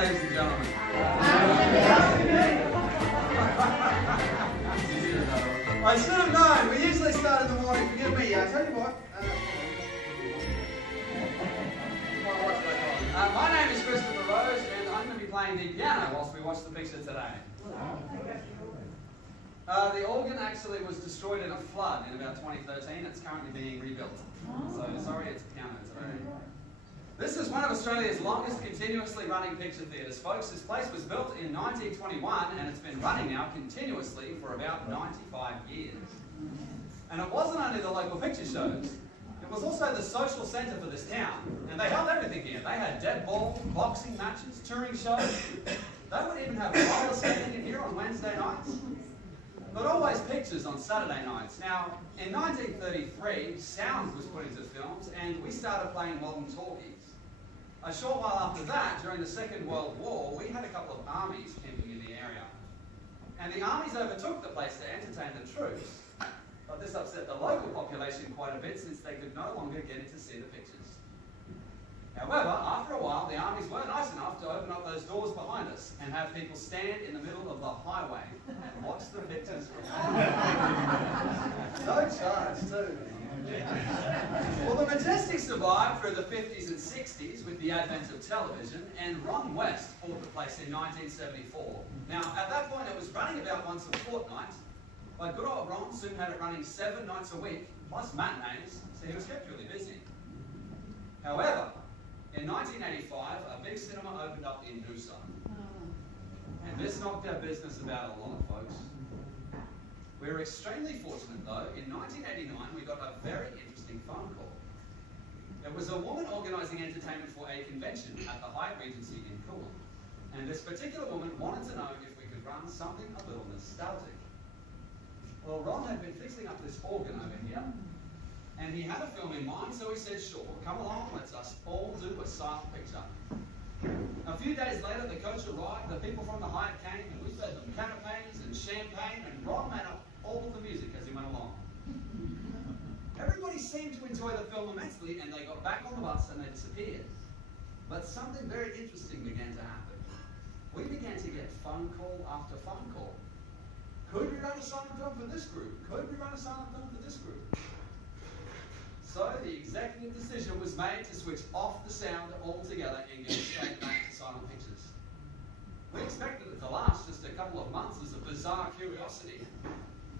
ladies and gentlemen. I should have known. We usually start in the morning. Forgive me. I tell you what. My name is Christopher Rose, and I'm going to be playing the piano whilst we watch the picture today. The organ actually was destroyed in a flood in about 2013. It's currently being rebuilt. So sorry, it's piano today. This is one of Australia's longest continuously running picture theatres. Folks, this place was built in 1921 and it's been running now continuously for about 95 years. And it wasn't only the local picture shows, it was also the social centre for this town. And they held everything here. They had dead ball, boxing matches, touring shows. They would even have roller skating in here on Wednesday nights. But always pictures on Saturday nights. Now, in 1933, sound was put into films and we started playing modern talkies. A short while after that, during the Second World War, we had a couple of armies camping in the area. And the armies overtook the place to entertain the troops, but this upset the local population quite a bit since they could no longer get in to see the pictures. However, after a while, the armies were nice enough to open up those doors behind us and have people stand in the middle of the highway and watch the pictures. No charge, too. Well, the Majestic survived through the 50s and 60s with the advent of television, and Ron West bought the place in 1974. Now, at that point, it was running about once a fortnight, but good old Ron soon had it running 7 nights a week, plus matinees, so he was kept really busy. However, in 1985, a big cinema opened up in Noosa. And this knocked our business about a lot, folks. We were extremely fortunate, though. In 1989, we got a very interesting phone call. It was a woman organising entertainment for a convention at the Hyatt Regency in Coolum. And this particular woman wanted to know if we could run something a little nostalgic. Well, Ron had been fixing up this organ over here, and he had a film in mind, so he said, sure, come along, let's us all do a silent picture. A few days later, the coach arrived, the people from the Hyatt came, and we fed them canapes and champagne, and Ron made up all of the music as he went along. Everybody seemed to enjoy the film immensely, and they got back on the bus and they disappeared. But something very interesting began to happen. We began to get phone call after phone call. Could we run a silent film for this group? Could we run a silent film for this group? So the executive decision was made to switch off the sound altogether and go straight back to silent pictures. We expected it to last just a couple of months as a bizarre curiosity,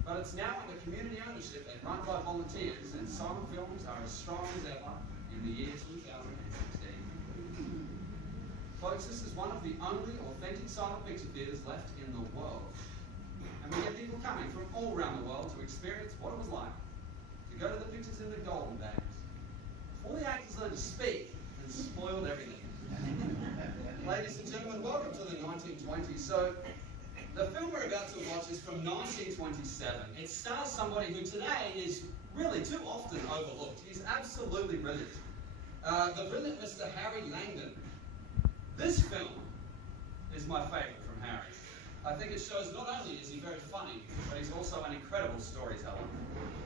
but it's now under community ownership and run by volunteers, and silent films are as strong as ever in the year 2016. Folks, this is one of the only authentic silent picture theatres left in the world. And we get people coming from all around the world to experience what it was like to go to the pictures in the golden days, before the actors learned to speak and spoiled everything. Ladies and gentlemen, welcome to the 1920s. So, the film we're about to watch is from 1927. It stars somebody who today is really too often overlooked. He's absolutely brilliant. The brilliant Mr. Harry Langdon. This film is my favourite from Harry. I think it shows not only is he very funny, but he's also an incredible storyteller.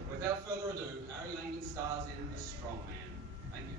Without further ado, Harry Langdon stars in The Strongman. Thank you.